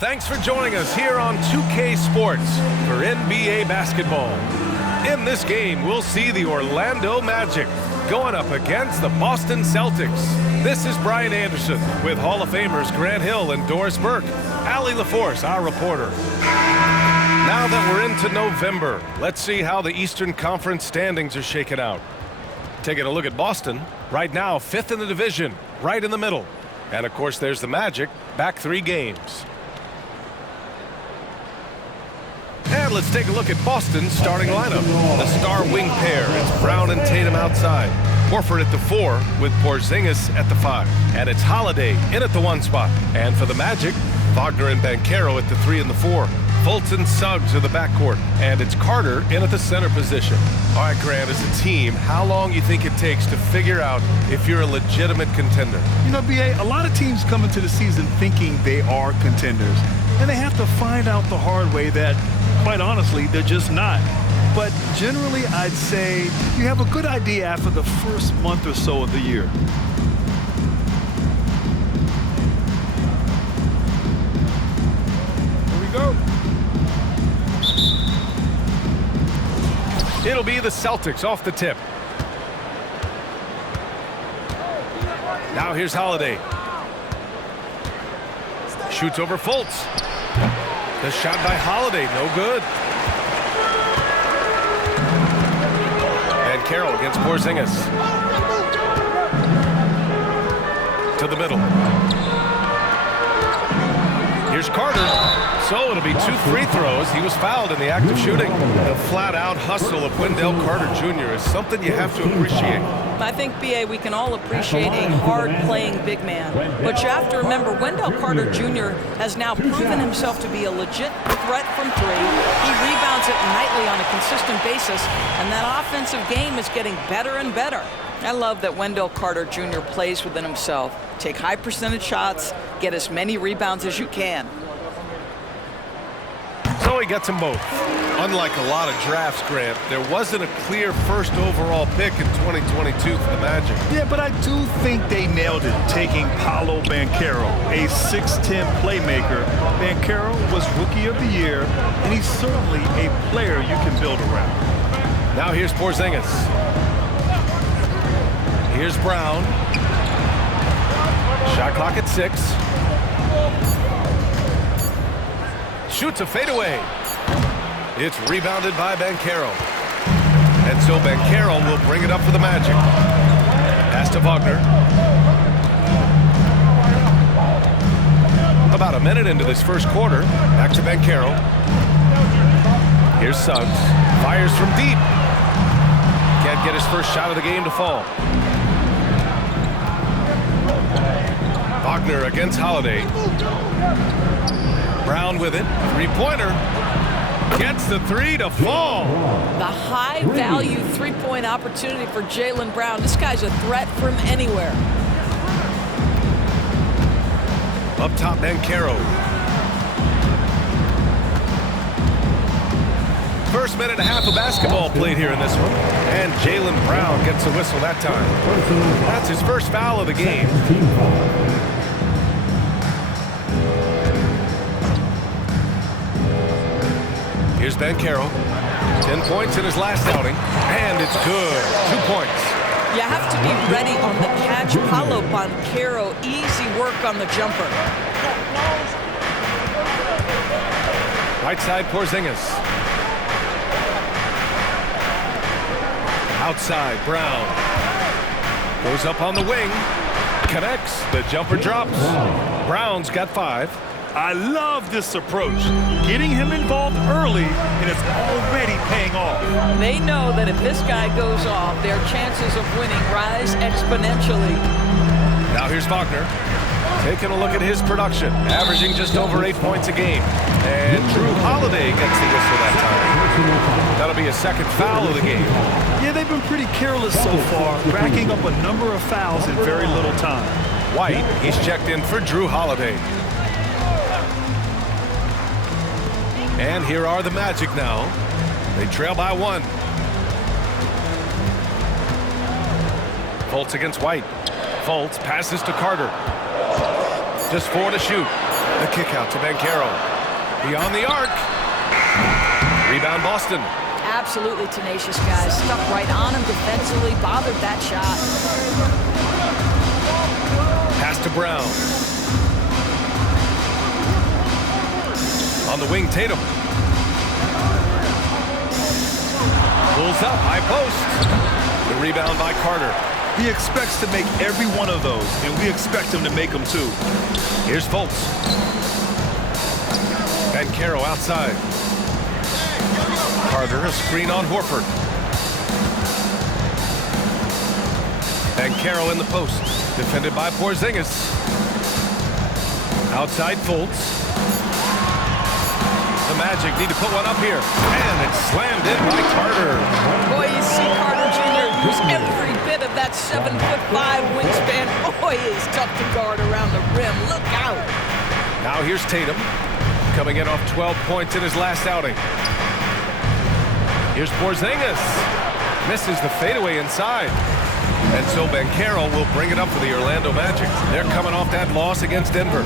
Thanks for joining us here on 2K Sports for NBA basketball. In this game, we'll see the Orlando Magic going up against the Boston Celtics. This is Brian Anderson with Hall of Famers Grant Hill and Doris Burke. Allie LaForce, our reporter. Now that we're into November, let's see how the Eastern Conference standings are shaken out. Taking a look at Boston, right now 5th in the division, right in the middle. And of course there's the Magic, back 3 games. And let's take a look at Boston's starting lineup. The star wing pair, it's Brown and Tatum outside. Horford at the 4 with Porzingis at the 5. And it's Holiday in at the 1 spot. And for the Magic, Wagner and Banchero at the 3 and the 4. Fultz and Suggs are the backcourt. And it's Carter in at the center position. All right, Grant, as a team, how long you think it takes to figure out if you're a legitimate contender? You know, B.A., a lot of teams come into the season thinking they are contenders. And they have to find out the hard way that, quite honestly, they're just not. But generally, I'd say you have a good idea after the first month or so of the year. Here we go. It'll be the Celtics off the tip. Now here's Holiday. Shoots over Fultz. The shot by Holiday, no good. And Carroll against Porzingis. To the middle. Here's Carter. So it'll be 2 free throws. He was fouled in the act of shooting. The flat-out hustle of Wendell Carter Jr. is something you have to appreciate. I think, B.A., we can all appreciate a hard-playing big man. But you have to remember, Wendell Carter Jr. has now proven himself to be a legit threat from 3. He rebounds it nightly on a consistent basis, and that offensive game is getting better and better. I love that Wendell Carter Jr. plays within himself. Take high-percentage shots, get as many rebounds as you can. So he gets them both. Unlike a lot of drafts, Grant, there wasn't a clear first overall pick in 2022 for the Magic. Yeah, but I do think they nailed it, taking Paolo Banchero, a 6'10 playmaker. Banchero was Rookie of the Year, and he's certainly a player you can build around. Now here's Porzingis. Here's Brown. Shot clock at 6. Shoots a fadeaway. It's rebounded by Banchero. And so Banchero will bring it up for the Magic. Pass to Wagner. About a minute into this first quarter. Back to Banchero. Here's Suggs. Fires from deep. Can't get his first shot of the game to fall. Wagner against Holiday. Brown with it. 3-pointer. Gets the 3 to fall. The high-value 3-point opportunity for Jaylen Brown. This guy's a threat from anywhere. Up top, Banchero. First minute and a half of basketball played here in this one. And Jaylen Brown gets a whistle that time. That's his first foul of the game. Here's Banchero. 10 points in his last outing. And it's good. 2 points. You have to be ready on the catch. Paolo Banchero, easy work on the jumper. Right side, Porzingis. Outside, Brown. Goes up on the wing. Connects. The jumper drops. Brown's got 5. I love this approach. Getting him involved early, and it's already paying off. They know that if this guy goes off, their chances of winning rise exponentially. Now here's Wagner. Taking a look at his production. Averaging just over 8 points a game. And Drew Holiday gets the whistle that time. That'll be a second foul of the game. Yeah, they've been pretty careless so far, racking up a number of fouls in very little time. White, he's checked in for Drew Holiday. And here are the Magic now. They trail by 1. Fultz against White. Fultz passes to Carter. Just 4 to shoot. The kick out to Banchero. Beyond the arc. Rebound Boston. Absolutely tenacious, guys. Stuck right on him defensively, bothered that shot. Pass to Brown. On the wing, Tatum. Pulls up, high post. The rebound by Carter. He expects to make every one of those, and we expect him to make them too. Here's Fultz. Banchero outside. Carter, a screen on Horford. Banchero in the post. Defended by Porzingis. Outside Fultz. The Magic need to put one up here. And it's slammed in by Carter. Boy, you see Carter Jr. use every bit of that 7'5" wingspan. Boy, is tough to guard around the rim. Look out. Now here's Tatum. Coming in off 12 points in his last outing. Here's Porzingis. Misses the fadeaway inside. And so Banchero will bring it up for the Orlando Magic. They're coming off that loss against Denver.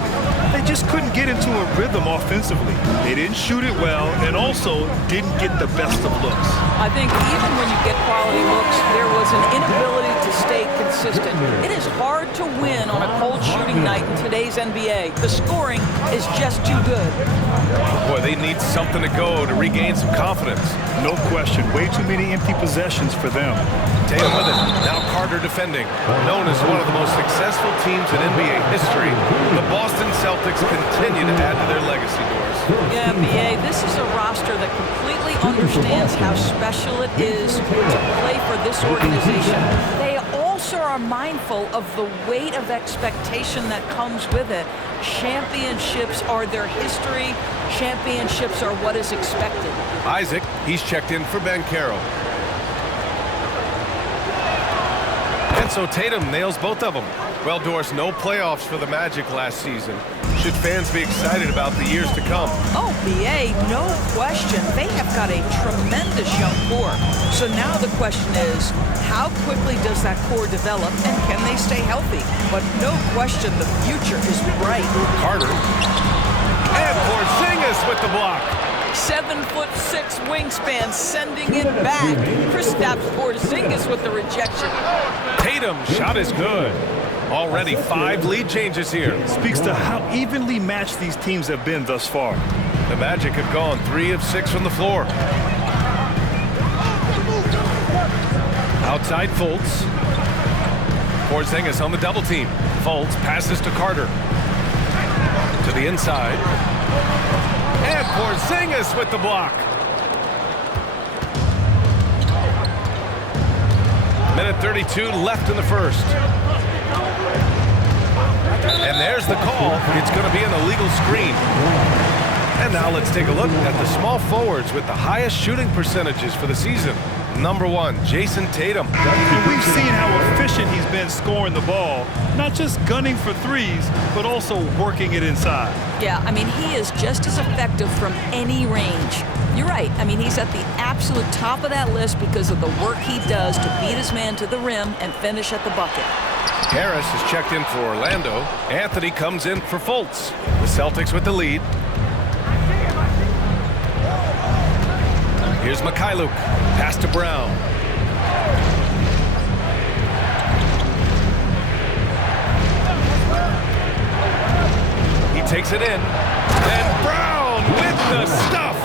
They just couldn't get into a rhythm offensively. They didn't shoot it well and also didn't get the best of looks. I think even when you get quality looks, there was an inability to stay consistent. It is hard to win on a cold shooting night in today's NBA. The scoring is just too good. Boy, they need something to go to regain some confidence. No question. Way too many empty possessions for them. Tatum with it. Now Carter defending. Known as one of the most successful teams in NBA history, the Boston Celtics continue to add to their legacy, Doris. Yeah, NBA, this is a roster that completely understands how special it is to play for this organization. They also are mindful of the weight of expectation that comes with it. Championships are their history. Championships are what is expected. Isaac, he's checked in for Banchero. And so Tatum nails both of them. Well, Doris, no playoffs for the Magic last season. Should fans be excited about the years to come? Oh, BA, no question. They have got a tremendous young core. So now the question is, how quickly does that core develop, and can they stay healthy? But no question, the future is bright. Carter. And Porzingis with the block. 7'6" wingspan, sending it back. Kristaps Porzingis with the rejection. Tatum's shot is good. Already 5 lead changes here. Speaks to how evenly matched these teams have been thus far. The Magic have gone 3 of 6 from the floor. Outside Fultz. Porzingis on the double team. Fultz passes to Carter. To the inside. And Porzingis with the block. Minute 32 left in the first. And there's the call. It's going to be an illegal screen. And now let's take a look at the small forwards with the highest shooting percentages for the season. Number 1, Jason Tatum. And we've seen how efficient he's been scoring the ball, not just gunning for threes, but also working it inside. Yeah, I mean, he is just as effective from any range. You're right. I mean, he's at the absolute top of that list because of the work he does to beat his man to the rim and finish at the bucket. Harris is checked in for Orlando. Anthony comes in for Fultz. The Celtics with the lead. Here's Mikhailuk. Pass to Brown. He takes it in. And Brown with the stuff.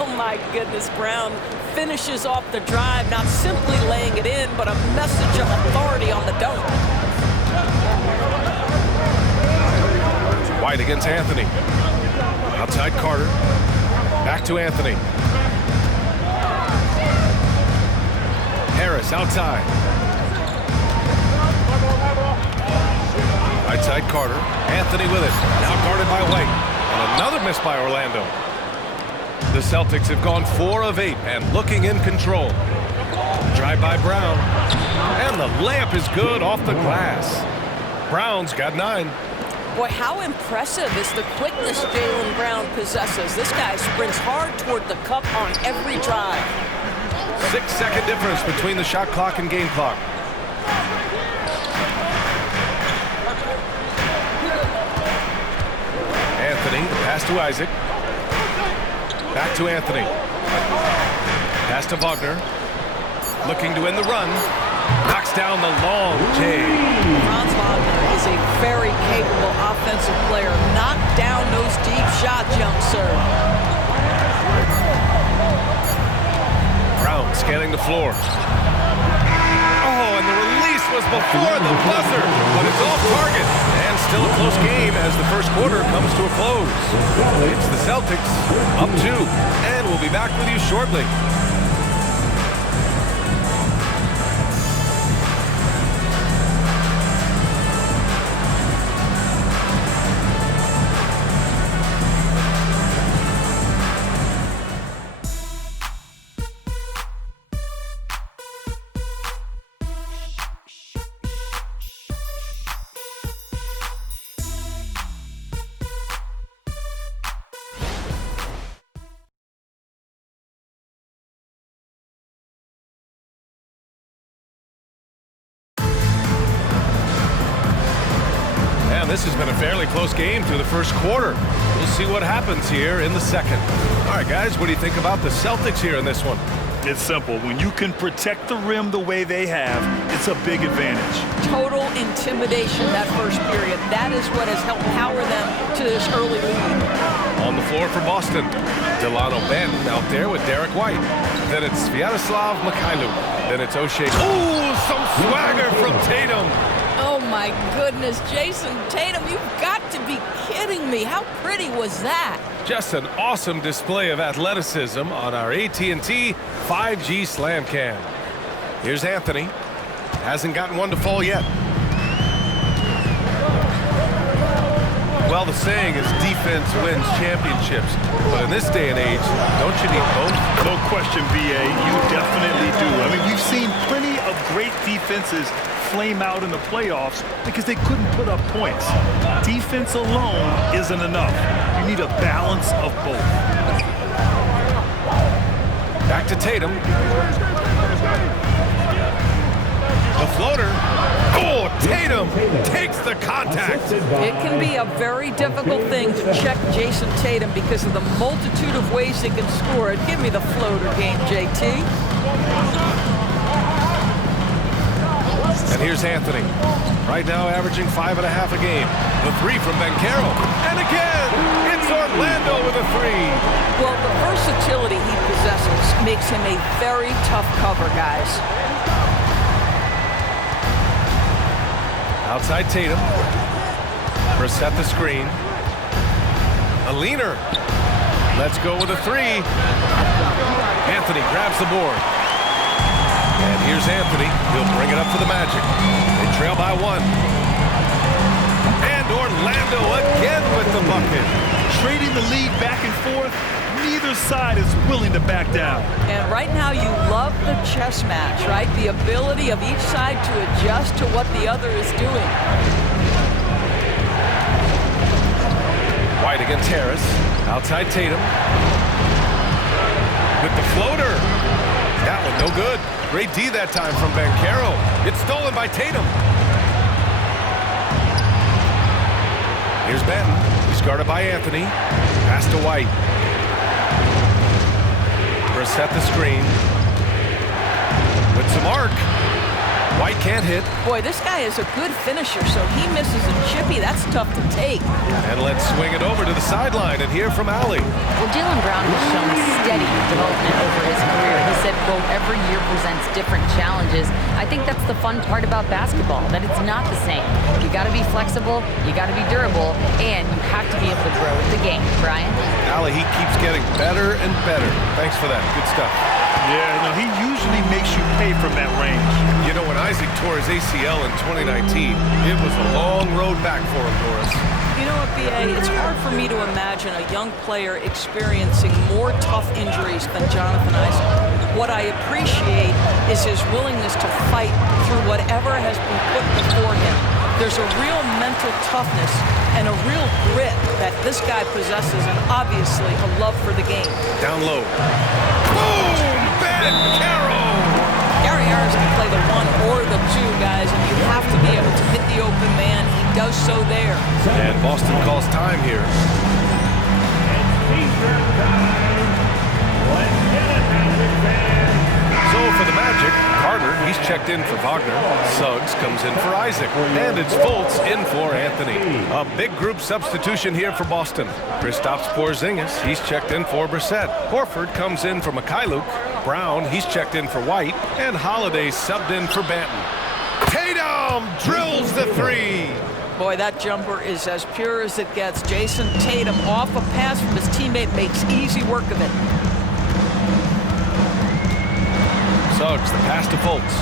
Oh, my goodness, Brown finishes off the drive, not simply laying it in, but a message of authority on the dunk. White against Anthony. Outside Carter. Back to Anthony. Harris outside. Outside Carter. Anthony with it. Now guarded by White. And another miss by Orlando. The Celtics have gone 4 of 8 and looking in control. Drive by Brown. And the layup is good off the glass. Brown's got 9. Boy, how impressive is the quickness Jaylen Brown possesses. This guy sprints hard toward the cup on every drive. 6-second difference between the shot clock and game clock. Anthony, pass to Isaac. Back to Anthony. Pass to Wagner. Looking to win the run. Knocks down the long J. Franz Wagner is a very capable offensive player. Knock down those deep shots, young sir. Brown scanning the floor. Oh, and the release was before the buzzer, but it's off target. And still a close game as the first quarter comes to a close. It's the Celtics, up 2, and we'll be back with you shortly. This has been a fairly close game through the first quarter. We'll see what happens here in the second. All right, guys, what do you think about the Celtics here in this one? It's simple. When you can protect the rim the way they have, it's a big advantage. Total intimidation that first period. That is what has helped power them to this early lead. On the floor for Boston, Delano Banton out there with Derek White. Then it's Sviatoslav Mikhailu. Then it's O'Shea. Ooh, some swagger from Tatum. Oh my goodness, Jason Tatum, you've got to be kidding me. How pretty was that? Just an awesome display of athleticism on our AT&T 5G Slam Cam. Here's Anthony. Hasn't gotten one to fall yet. Well, the saying is defense wins championships. But in this day and age, don't you need both? No question, BA. You definitely do. I mean, we've seen plenty of great defenses flame out in the playoffs because they couldn't put up points. Defense alone isn't enough. You need a balance of both. Back to Tatum. The floater. Oh, Tatum takes the contact. It can be a very difficult thing to check Jason Tatum because of the multitude of ways they can score it. Give me the floater game, JT. And here's Anthony. Right now averaging 5.5 a game. The 3 from Banchero. And again, it's Orlando with a 3. Well, the versatility he possesses makes him a very tough cover, guys. Outside Tatum. Reset the screen. A leaner. Let's go with a 3. Anthony grabs the board. And here's Anthony. He'll bring it up for the Magic. They trail by 1. And Orlando again with the bucket. Trading the lead back and forth. Neither side is willing to back down. And right now you love the chess match, right? The ability of each side to adjust to what the other is doing. White against Harris. Outside Tatum. With the floater. That one no good. Great D that time from Banchero. It's stolen by Tatum. Here's Banton. He's guarded by Anthony. Pass to White. Reset the screen. With some arc. White can't hit. Boy, this guy is a good finisher, so he misses a chippy. That's tough to take. And let's swing it over to the sideline and hear from Allie. Well, Jaylen Brown has shown steady development over his career. He said, quote, every year presents different challenges. I think that's the fun part about basketball, that it's not the same. You got to be flexible, you got to be durable, and you have to be able to grow with the game. Brian? Allie, he keeps getting better and better. Thanks for that. Good stuff. Yeah, no, he usually makes you pay from that range. You know, when Isaac tore his ACL in 2019, it was a long road back for him, Doris. You know what, B.A., it's hard for me to imagine a young player experiencing more tough injuries than Jonathan Isaac. What I appreciate is his willingness to fight through whatever has been put before him. There's a real mental toughness and a real grit that this guy possesses, and obviously a love for the game. Down low. Boom! Banchero! Gary Harris can play the 1 or the 2, guys, and you have to be able to hit the open man. He does so there. And Boston calls time here. checked in for Wagner. Suggs comes in for Isaac. And it's Fultz in for Anthony. A big group substitution here for Boston. Kristaps Porzingis, he's checked in for Brissett. Horford comes in for Mikhailuk. Brown, he's checked in for White. And Holiday subbed in for Banton. Tatum drills the three. Boy, that jumper is as pure as it gets. Jason Tatum off a pass from his teammate makes easy work of it. Suggs, the pass to Fultz.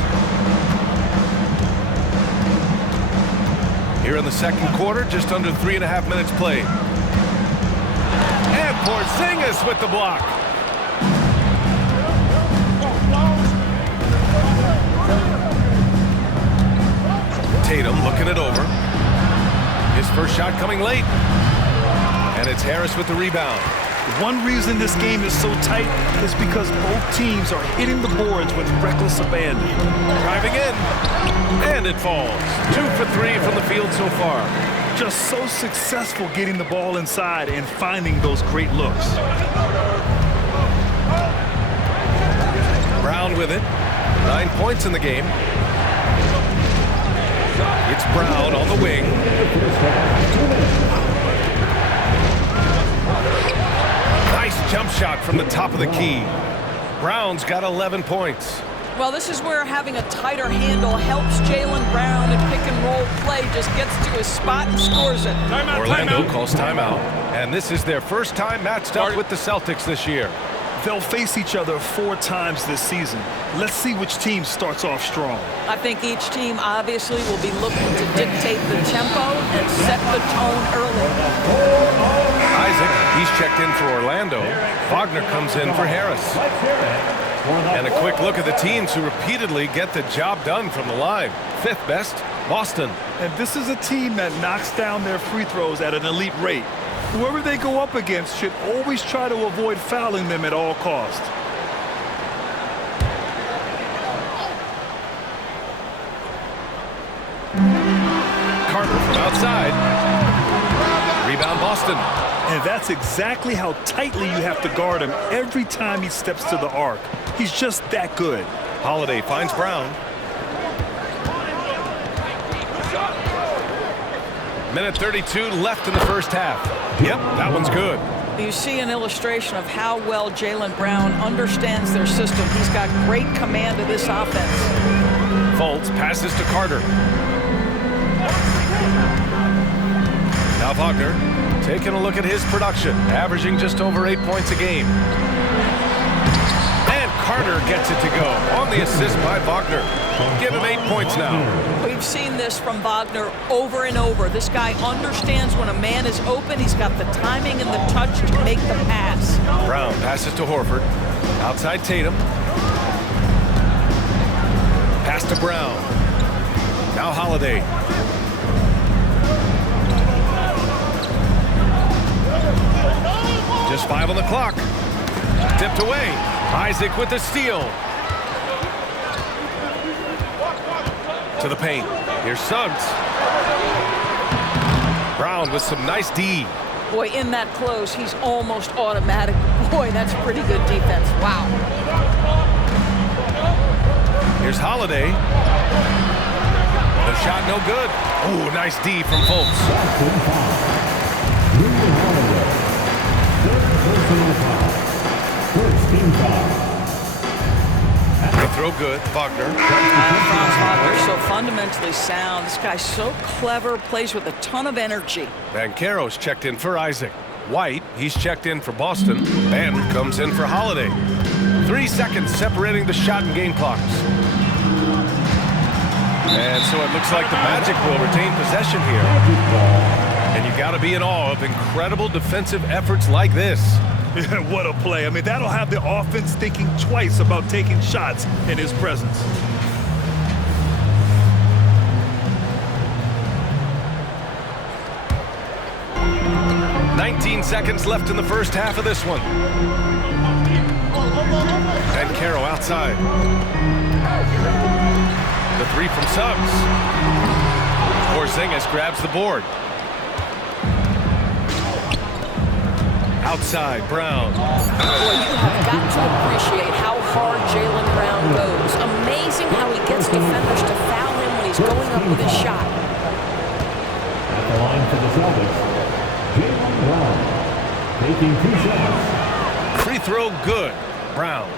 Here in the second quarter, just under 3.5 minutes played. And Porzingis with the block. Tatum looking it over. His first shot coming late. And it's Harris with the rebound. One reason this game is so tight is because both teams are hitting the boards with reckless abandon. Driving in. And it falls. 2 for 3 from the field so far. Just so successful getting the ball inside and finding those great looks. Brown with it. 9 points in the game. It's Brown on the wing. Nice jump shot from the top of the key. Brown's got 11 points. Well, this is where having a tighter handle helps Jaylen Brown in pick-and-roll play. Just gets to his spot and scores it. Orlando calls timeout. And this is their first time matched up with the Celtics this year. They'll face each other 4 times this season. Let's see which team starts off strong. I think each team obviously will be looking to dictate the tempo and set the tone early. Isaac, he's checked in for Orlando. Wagner comes in for Harris. And a quick look at the teams who repeatedly get the job done from the line. 5th best, Boston. And this is a team that knocks down their free throws at an elite rate. Whoever they go up against should always try to avoid fouling them at all costs. Carter from outside. Rebound Boston. And that's exactly how tightly you have to guard him every time he steps to the arc. He's just that good. Holiday finds Brown. Minute 32 left in the first half. Yep, that one's good. You see an illustration of how well Jaylen Brown understands their system. He's got great command of this offense. Fultz passes to Carter. Now Wagner taking a look at his production, averaging just over 8 points a game. And Carter gets it to go on the assist by Wagner. Give him 8 points now. We've seen this from Wagner over and over. This guy understands when a man is open. He's got the timing and the touch to make the pass. Brown passes to Horford. Outside Tatum. Pass to Brown. Now Holiday. Just 5 on the clock. Tipped away. Isaac with the steal. To the paint. Here's Suggs. Brown with some nice D. Boy, in that close, he's almost automatic. Boy, that's pretty good defense. Wow. Here's Holiday. The shot no good. Ooh, nice D from Fultz. The throw good. Wagner. Franz Wagner, so fundamentally sound. This guy's so clever, plays with a ton of energy. Banchero's checked in for Isaac. White, he's checked in for Boston. Banton comes in for Holiday. 3 seconds separating the shot and game clocks. And so it looks like the Magic will retain possession here. And you got to be in awe of incredible defensive efforts like this. What a play. I mean, that'll have the offense thinking twice about taking shots in his presence. "19 seconds left in the first half of this one. Banchero outside. The three from Suggs. Porzingis grabs the board. Outside, Brown. Boy, you have got to appreciate how hard Jaylen Brown goes. Amazing how he gets defenders to foul him when he's going up with his shot. At the line for the Celtics, Jaylen Brown, taking 2 shots. Free throw good. Brown.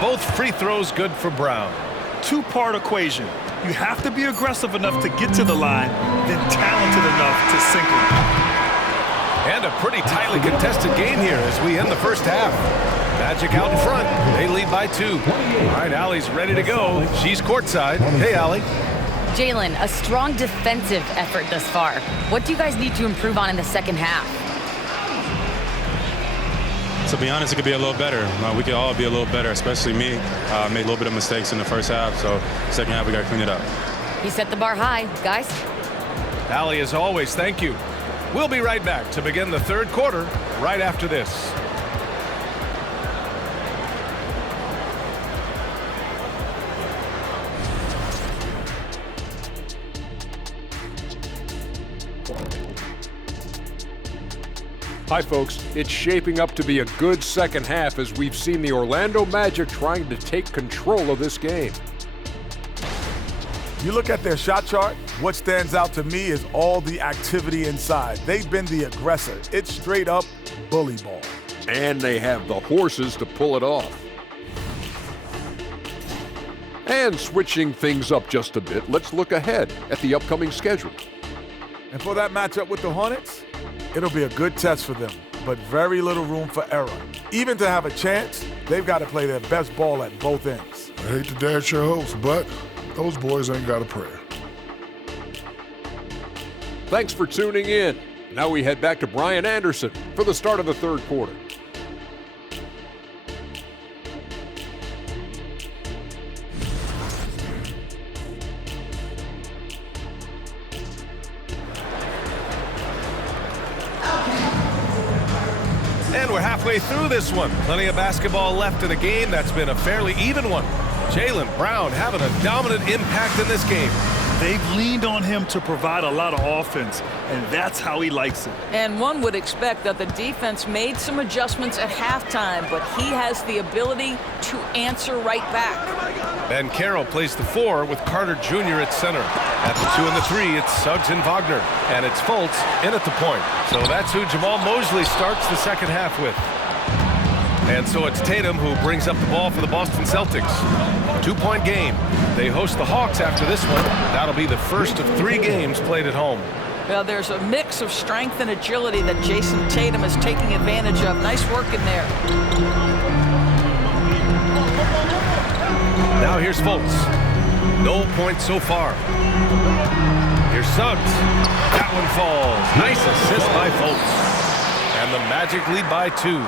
Both free throws good for Brown. Two-part equation. You have to be aggressive enough to get to the line, then talented enough to sink it. And a pretty tightly contested game here as we end the first half. Magic out in front. They lead by 2. All right, Allie's ready to go. She's courtside. Hey, Allie. Jaylen, a strong defensive effort thus far. What do you guys need to improve on in the second half? To be honest, it could be a little better. We could all be a little better, especially me. Made a little bit of mistakes in the first half, so second half we got to clean it up. He set the bar high, guys. Allie, as always, thank you. We'll be right back to begin the third quarter right after this. Hi, folks. It's shaping up to be a good second half as we've seen the Orlando Magic trying to take control of this game. You look at their shot chart, what stands out to me is all the activity inside. They've been the aggressor. It's straight up bully ball. And they have the horses to pull it off. And switching things up just a bit, let's look ahead at the upcoming schedule. And for that matchup with the Hornets, it'll be a good test for them, but very little room for error. Even to have a chance, they've got to play their best ball at both ends. I hate to dash your hopes, but those boys ain't got a prayer. Thanks for tuning in. Now we head back to Brian Anderson for the start of the third quarter. And we're halfway through this one. Plenty of basketball left in a game that's been a fairly even one. Jaylen Brown having a dominant impact in this game. They've leaned on him to provide a lot of offense, and that's how he likes it. And one would expect that the defense made some adjustments at halftime, but he has the ability to answer right back. Ben Carroll plays the 4 with Carter Jr. at center. At the 2 and the 3, it's Suggs and Wagner. And it's Fultz in at the point. So that's who Jamal Mosley starts the second half with. And so it's Tatum who brings up the ball for the Boston Celtics. 2-point game. They host the Hawks after this one. That'll be the first of 3 games played at home. Well, there's a mix of strength and agility that Jason Tatum is taking advantage of. Nice work in there. Now here's Fultz. No points so far. Here's Suggs. That one falls. Nice assist by Fultz. And the Magic lead by 2.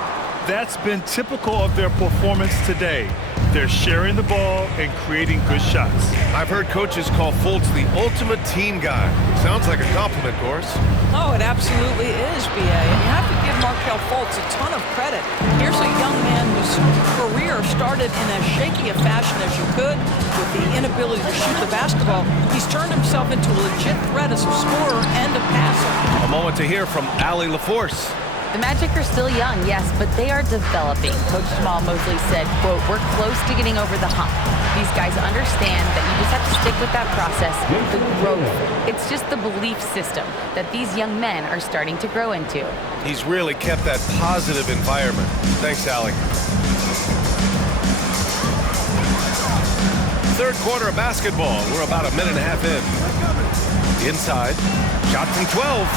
That's been typical of their performance today. They're sharing the ball and creating good shots. I've heard coaches call Fultz the ultimate team guy. Sounds like a compliment, Course. Oh, it absolutely is, B.A. And you have to give Markelle Fultz a ton of credit. Here's a young man whose career started in as shaky a fashion as you could with the inability to shoot the basketball. He's turned himself into a legit threat as a scorer and a passer. A moment to hear from Allie LaForce. The Magic are still young, yes, but they are developing. Coach Jamal Mosley said, quote, "We're close to getting over the hump. These guys understand that you just have to stick with that process, the growth. It's just the belief system that these young men are starting to grow into." He's really kept that positive environment. Thanks, Allie. Third quarter of basketball. We're about a minute and a half in. Inside. Shot from 12.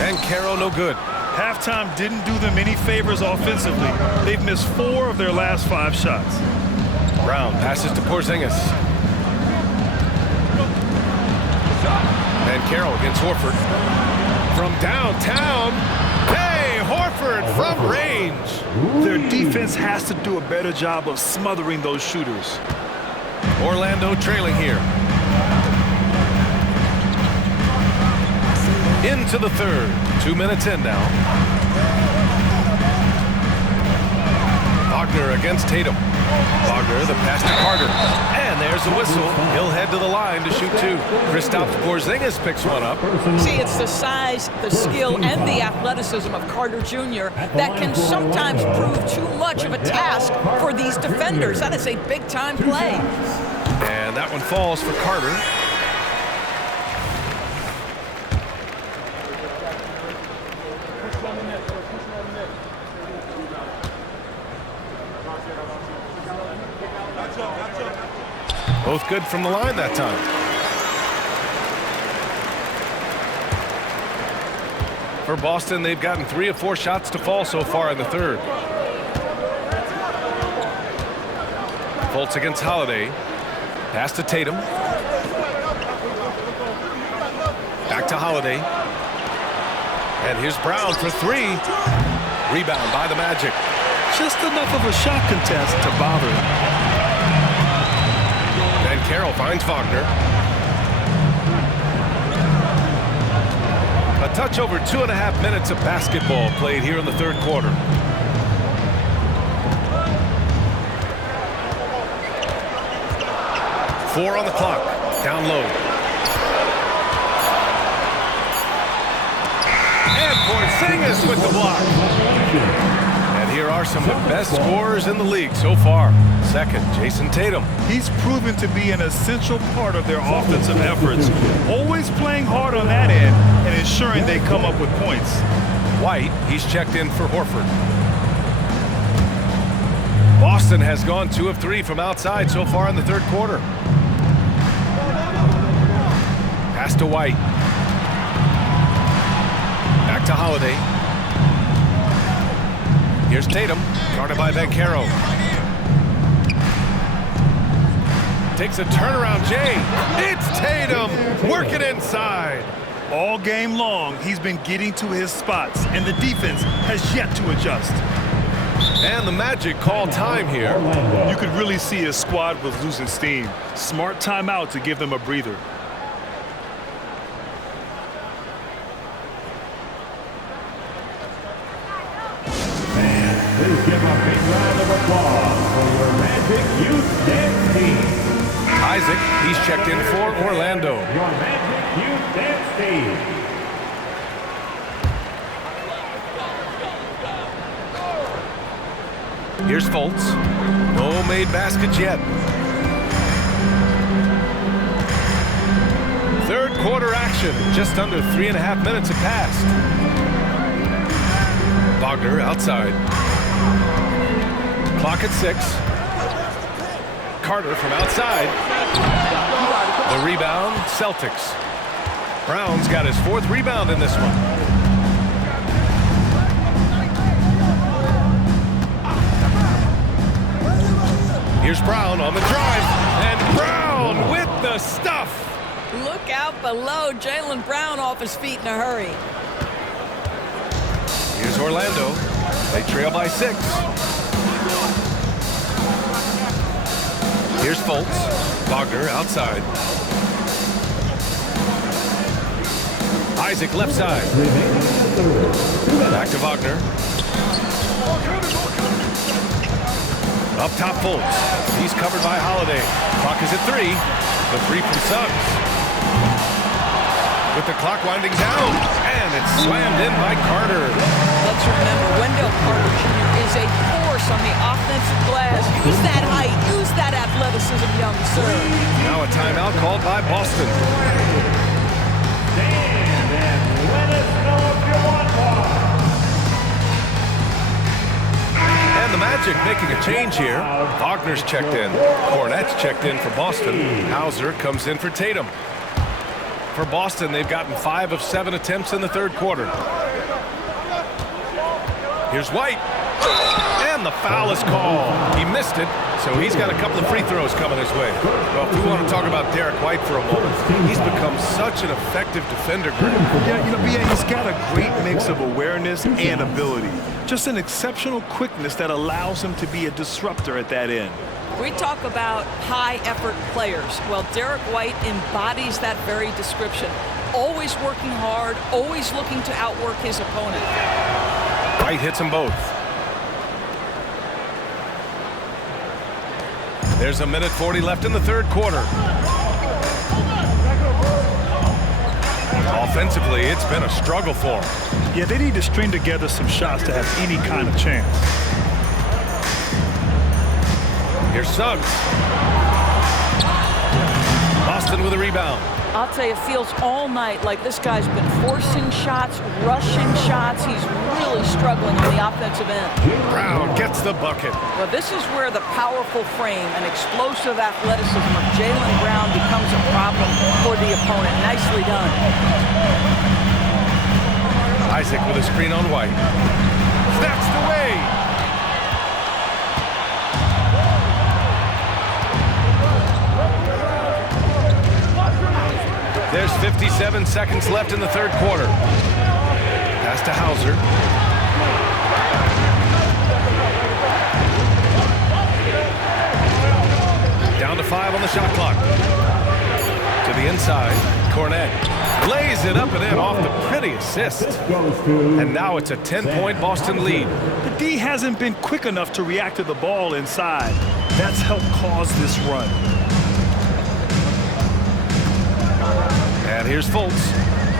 And Carroll no good. Halftime didn't do them any favors offensively. They've missed 4 of their last 5 shots. Brown passes to Porzingis. And Carroll against Horford. From downtown. Hey, Horford from range. Their defense has to do a better job of smothering those shooters. Orlando trailing here. Into the third. 2 minutes in now. Wagner against Tatum. Wagner, the pass to Carter. And there's a whistle. He'll head to the line to shoot two. Kristaps Porzingis picks one up. See, it's the size, the skill, and the athleticism of Carter Jr. that can sometimes prove too much of a task for these defenders. That is a big-time play. And that one falls for Carter. Both good from the line that time. For Boston, they've gotten 3 of 4 shots to fall so far in the third. Fultz against Holiday. Pass to Tatum. Back to Holiday. And here's Brown for 3. Rebound by the Magic. Just enough of a shot contest to bother him. And Carroll finds Wagner. A touch over 2.5 minutes of basketball played here in the third quarter. Four on the clock. Down low. And Porzingis with the block. And here are some of the best scorers in the league so far. Second, Jason Tatum. He's proven to be an essential part of their offensive efforts, always playing hard on that end and ensuring they come up with points. White, he's checked in for Horford. Boston has gone 2 of 3 from outside so far in the third quarter. Pass to White. Back to Holiday. Here's Tatum, guarded by Banchero. Takes a turnaround, Jay. It's Tatum, working inside. All game long, he's been getting to his spots, and the defense has yet to adjust. And the Magic call time here. You could really see his squad was losing steam. Smart timeout to give them a breather. Please give a big round of applause for your Magic Youth Dance Team. Isaac, he's checked in for Orlando. Your Magic Youth Dance Team. Here's Fultz. No made baskets yet. Third quarter action. Just under 3.5 minutes have passed. Wagner outside. Clock at 6. Carter from outside. The rebound, Celtics. Brown's got his 4th rebound in this one. Here's Brown on the drive. And Brown with the stuff. Look out below. Jaylen Brown off his feet in a hurry. Here's Orlando. They trail by 6. Here's Fultz. Wagner outside. Isaac left side. Back to Wagner. Up top Fultz. He's covered by Holiday. Clock is at 3. The 3 from Suggs. With the clock winding down. And it's slammed in by Carter. Let's remember, Wendell Carter Jr. is a force on the offensive glass. Use that height. Use that athleticism, young sir. Now a timeout called by Boston. Stand and let us know if you want one. And the Magic making a change here. Wagner's checked in. Cornette's checked in for Boston. Hauser comes in for Tatum. For Boston, they've gotten 5 of 7 attempts in the third quarter. Here's White. And And the foul is called. He missed it, so he's got a couple of free throws coming his way. Well, if we want to talk about Derek White for a moment, he's become such an effective defender. Yeah, you know, B.A., he's got a great mix of awareness and ability. Just an exceptional quickness that allows him to be a disruptor at that end. We talk about high-effort players. Well, Derek White embodies that very description. Always working hard, always looking to outwork his opponent. White hits them both. There's 1:40 left in the third quarter. Offensively, it's been a struggle for them. Yeah, they need to string together some shots to have any kind of chance. Here's Suggs. Boston with a rebound. I'll tell you, it feels all night like this guy's been forcing shots, rushing shots. He's really struggling on the offensive end. Brown gets the bucket. Well, this is where the powerful frame and explosive athleticism of Jaylen Brown becomes a problem for the opponent. Nicely done. Isaac with a screen on White. Snatched away. There's 57 seconds left in the third quarter. Pass to Hauser. Down to 5 on the shot clock. To the inside, Cornet lays it up and in off the pretty assist. And now it's a 10-point Boston lead. The D hasn't been quick enough to react to the ball inside. That's helped cause this run. And here's Fultz.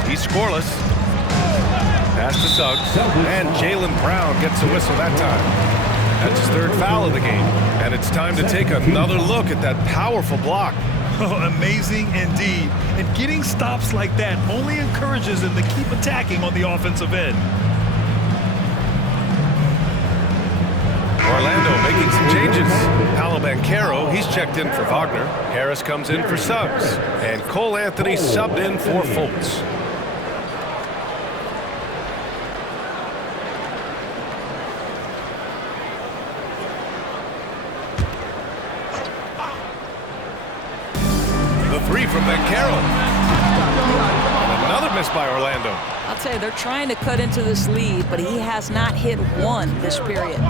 He's scoreless. Pass to Suggs. And Jaylen Brown gets a whistle that time. That's his third foul of the game. And it's time to take another look at that powerful block. Oh, amazing indeed. And getting stops like that only encourages them to keep attacking on the offensive end. Orlando making some changes. Paolo Banchero, he's checked in for Wagner. Harris comes in for Suggs. And Cole Anthony subbed in for Fultz. The three from Banchero. And another miss by Orlando. I'll tell you, they're trying to cut into this lead, but he has not hit one this period.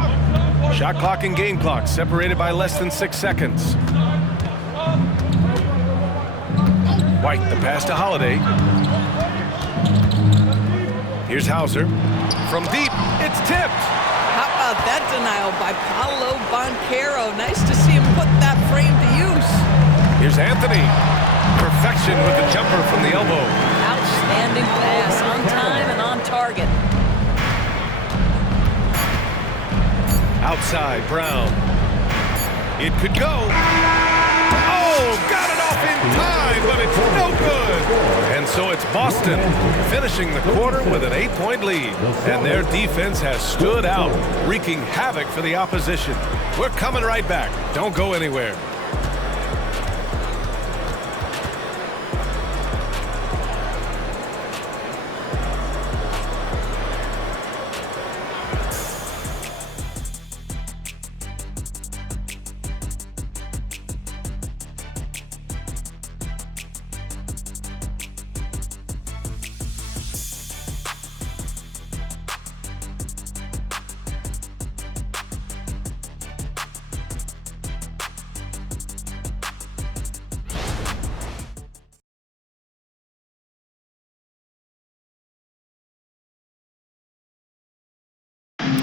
Shot clock and game clock separated by less than 6 seconds. White, the pass to Holiday. Here's Hauser. From deep, it's tipped. How about that denial by Paolo Banchero? Nice to see him put that frame to use. Here's Anthony. Perfection with the jumper from the elbow. Outstanding pass, on time and on target. Outside, Brown. It could go. Oh, got it off in time, but it's no good. And so it's Boston finishing the quarter with an 8-point lead. And their defense has stood out, wreaking havoc for the opposition. We're coming right back. Don't go anywhere.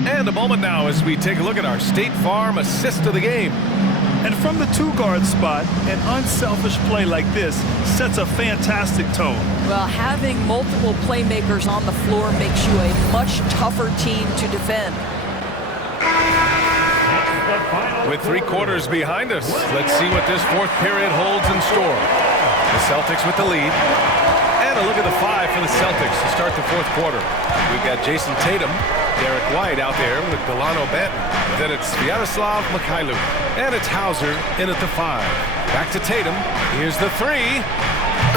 And a moment now as we take a look at our State Farm assist of the game. And from the two-guard spot, an unselfish play like this sets a fantastic tone. Well, having multiple playmakers on the floor makes you a much tougher team to defend. With 3 quarters behind us, let's see what this fourth period holds in store. The Celtics with the lead. And a look at the 5 for the Celtics to start the fourth quarter. We've got Jason Tatum, Derek White out there with Delano Banton. Then it's Sviatoslav Mikhailuk. And it's Hauser in at the 5. Back to Tatum. Here's the 3.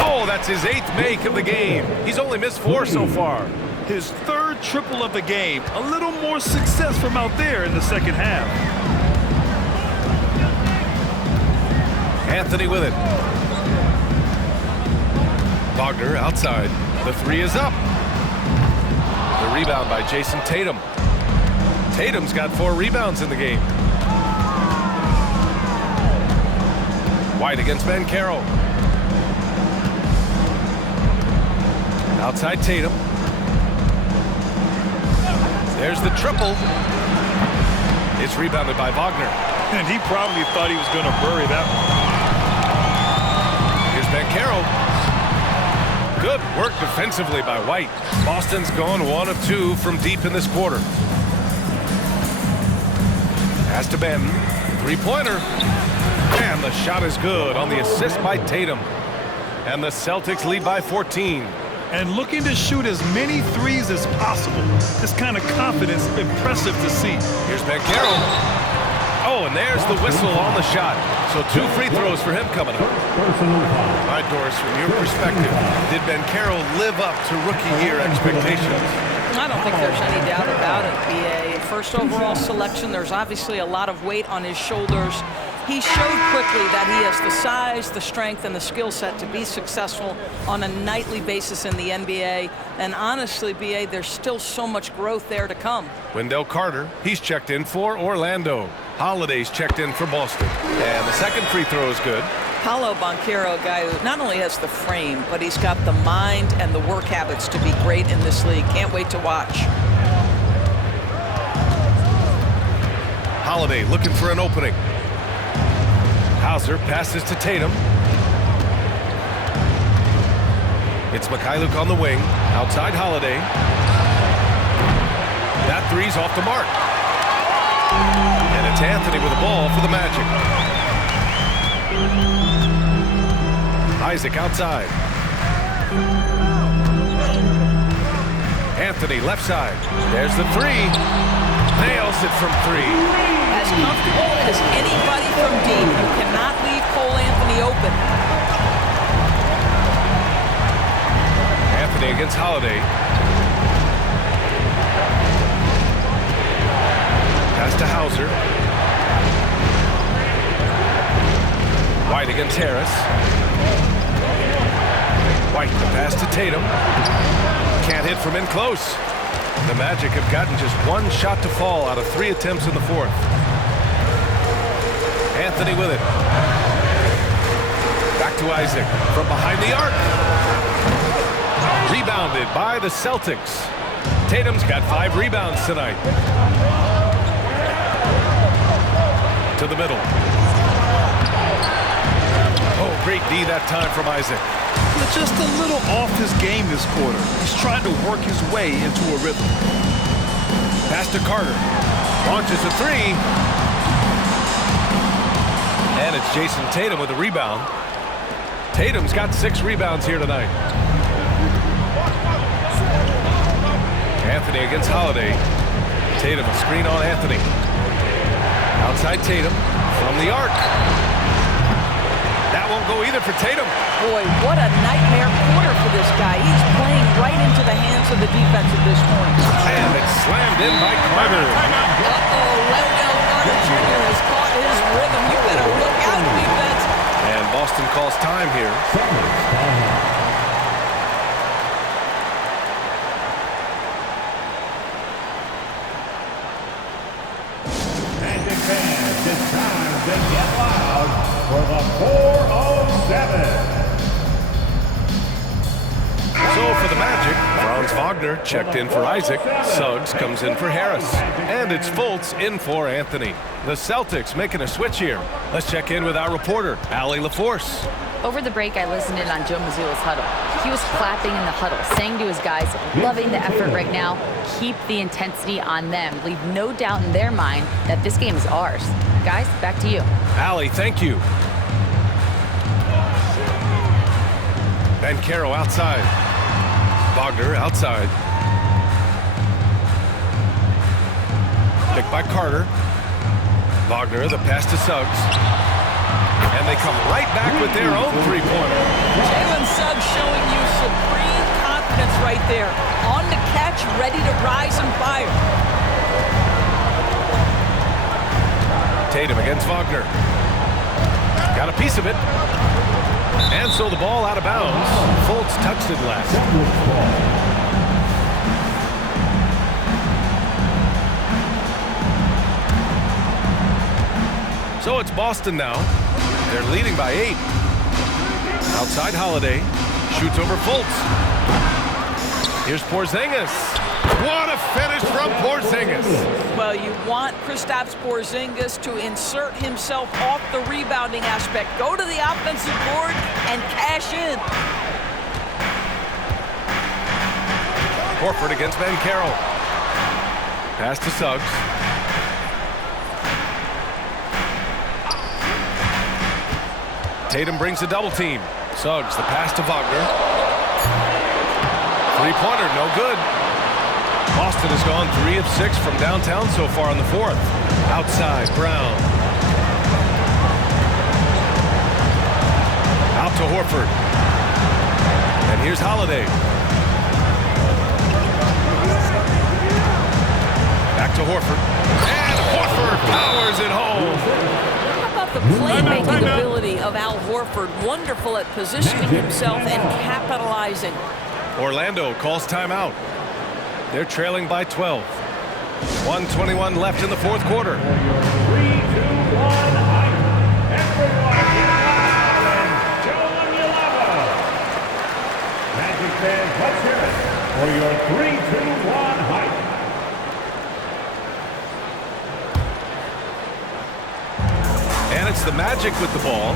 Oh, that's his 8th make of the game. He's only missed 4 so far. His third triple of the game. A little more success from out there in the second half. Anthony with it. Wagner outside. The three is up. The rebound by Jason Tatum. Tatum's got 4 rebounds in the game. White against Banchero. Outside Tatum. There's the triple. It's rebounded by Wagner. And he probably thought he was going to bury that one. Here's Banchero. Good work defensively by White. Boston's gone 1 of 2 from deep in this quarter. Pass to Benton. Three-pointer. And the shot is good on the assist by Tatum. And the Celtics lead by 14. And looking to shoot as many threes as possible. This kind of confidence, impressive to see. Here's Banchero. Oh, and there's the whistle on the shot. So 2 free throws for him coming up. All right, Doris, from your perspective, did Banchero live up to rookie year expectations? I don't think there's any doubt about it, B.A. First overall selection, there's obviously a lot of weight on his shoulders. He showed quickly that he has the size, the strength, and the skill set to be successful on a nightly basis in the NBA. And honestly, B.A., there's still so much growth there to come. Wendell Carter, he's checked in for Orlando. Holiday's checked in for Boston. And the second free throw is good. Paolo Banchero, a guy who not only has the frame, but he's got the mind and the work habits to be great in this league. Can't wait to watch. Holiday looking for an opening. Hauser passes to Tatum. It's Mikhailuk on the wing. Outside Holiday. That three's off the mark. And it's Anthony with the ball for the Magic. Isaac outside. Anthony left side. There's the three. Nails it from 3. As comfortable as anybody from deep. You cannot leave Cole Anthony open. Anthony against Holiday. Pass to Hauser. White against Harris. White, the pass to Tatum. Can't hit from in close. The Magic have gotten just 1 shot to fall out of 3 attempts in the 4th. Anthony with it. Back to Isaac from behind the arc. Rebounded by the Celtics. Tatum's got 5 rebounds tonight. To the middle. Oh, great D that time from Isaac. Just a little off his game this quarter. He's trying to work his way into a rhythm. Pass to Carter. Launches a 3. And it's Jason Tatum with the rebound. Tatum's got 6 rebounds here tonight. Anthony against Holiday. Tatum, a screen on Anthony. Outside Tatum from the arc. That won't go either for Tatum. Boy, what a nightmare quarter for this guy. He's playing right into the hands of the defense at this point. And it's slammed in by Carter. Uh-oh, Wendell Carter Jr. has caught his rhythm. You better look out, defense. And Boston calls time here. Magic fans, it's time to get loud for the 407. So for the Magic, Franz Wagner checked in for Isaac. Suggs comes in for Harris. And it's Fultz in for Anthony. The Celtics making a switch here. Let's check in with our reporter, Allie LaForce. Over the break, I listened in on Joe Mazzulla's huddle. He was clapping in the huddle, saying to his guys, loving the effort right now, keep the intensity on them. Leave no doubt in their mind that this game is ours. Guys, back to you. Allie, thank you. Banchero outside. Wagner outside. Picked by Carter. Wagner, the pass to Suggs. And they come right back with their own three-pointer. Jalen Suggs showing you supreme confidence right there. On the catch bench ready to rise and fire. Tatum against Wagner. Got a piece of it. And so the ball out of bounds. Fultz touched it last. So it's Boston now. They're leading by 8. Outside Holiday. Shoots over Fultz. Here's Porzingis. What a finish from Porzingis. Well, you want Kristaps Porzingis to insert himself off the rebounding aspect. Go to the offensive board and cash in. Horford against Banchero. Pass to Suggs. Tatum brings the double team. Suggs, the pass to Wagner. Three-pointer, no good. Boston has gone 3 of 6 from downtown so far in the 4th. Outside, Brown. Out to Horford. And here's Holiday. Back to Horford. And Horford powers it home. The playmaking ability of Al Horford, wonderful at positioning himself and capitalizing. Orlando calls timeout. They're trailing by 12. 1:21 left in the 4th quarter. 3, 2, 1, hype. Everyone show them your love. Magic fans, let's hear it for your 3, 2, 1 hype. And it's the Magic with the ball.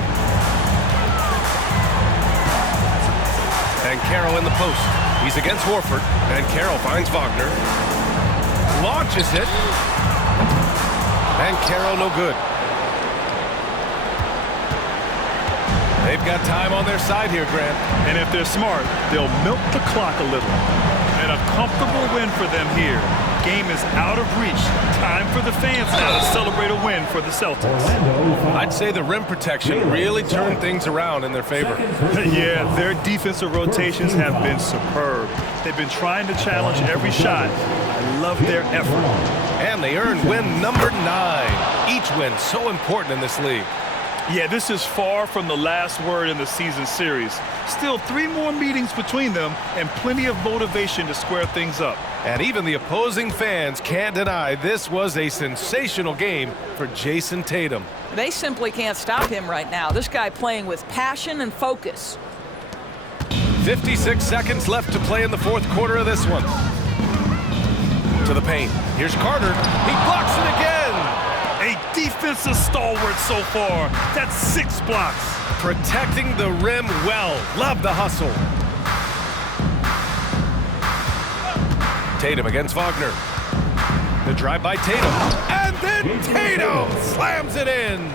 Banchero in the post. He's against Horford. Banchero finds Wagner. Launches it. Banchero no good. They've got time on their side here, Grant. And if they're smart, they'll milk the clock a little. And a comfortable win for them here. Game is out of reach. Time for the fans now to celebrate a win for the Celtics. I'd say the rim protection really turned things around in their favor. Yeah, their defensive rotations have been superb. They've been trying to challenge every shot. I love their effort. And they earned win number 9. Each win so important in this league. Yeah, this is far from the last word in the season series. Still 3 more meetings between them and plenty of motivation to square things up. And even the opposing fans can't deny this was a sensational game for Jason Tatum. They simply can't stop him right now. This guy playing with passion and focus. 56 seconds left to play in the 4th quarter of this one. To the paint. Here's Carter. He blocks it again. A defensive stalwart so far. That's 6 blocks. Protecting the rim well. Love the hustle. Tatum against Wagner. The drive by Tatum. And then Tatum slams it in.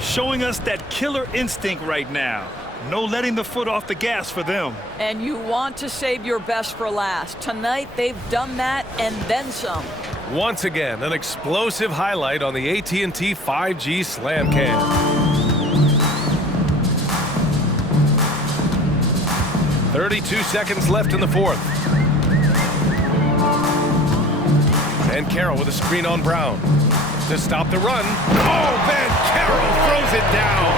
Showing us that killer instinct right now. No letting the foot off the gas for them. And you want to save your best for last. Tonight, they've done that and then some. Once again, an explosive highlight on the AT&T 5G Slam Cam. .32 seconds left in the 4th. And Banchero with a screen on Brown. To stop the run. Oh, Banchero throws it down.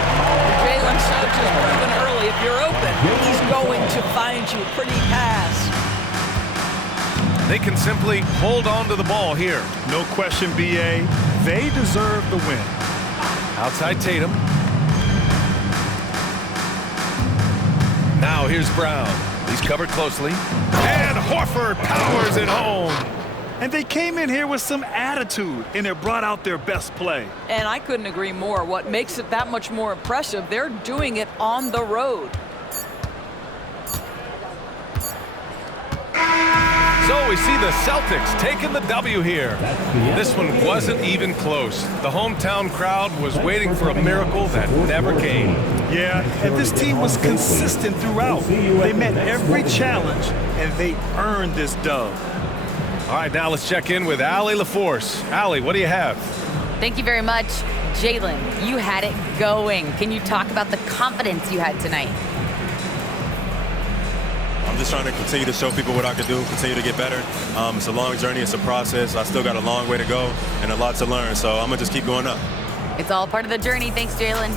Jalen Suggs has proven early, if you're open, he's going to find you. Pretty pass. They can simply hold on to the ball here. No question, B.A. They deserve the win. Outside Tatum. Now here's Brown. He's covered closely. And Horford powers it home. And they came in here with some attitude, and it brought out their best play. And I couldn't agree more. What makes it that much more impressive, they're doing it on the road. So we see the Celtics taking the W here. This one wasn't even close. The hometown crowd was waiting for a miracle that never came. Yeah, and this team was consistent throughout. They met every challenge, and they earned this dub. All right, now let's check in with Allie LaForce. Allie, what do you have? Thank you very much. Jalen, you had it going. Can you talk about the confidence you had tonight? I'm just trying to continue to show people what I can do, continue to get better. It's a long journey. It's a process. I still got a long way to go and a lot to learn. So I'm going to just keep going up. It's all part of the journey. Thanks, Jalen.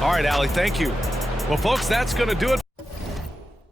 All right, Allie, thank you. Well, folks, that's going to do it.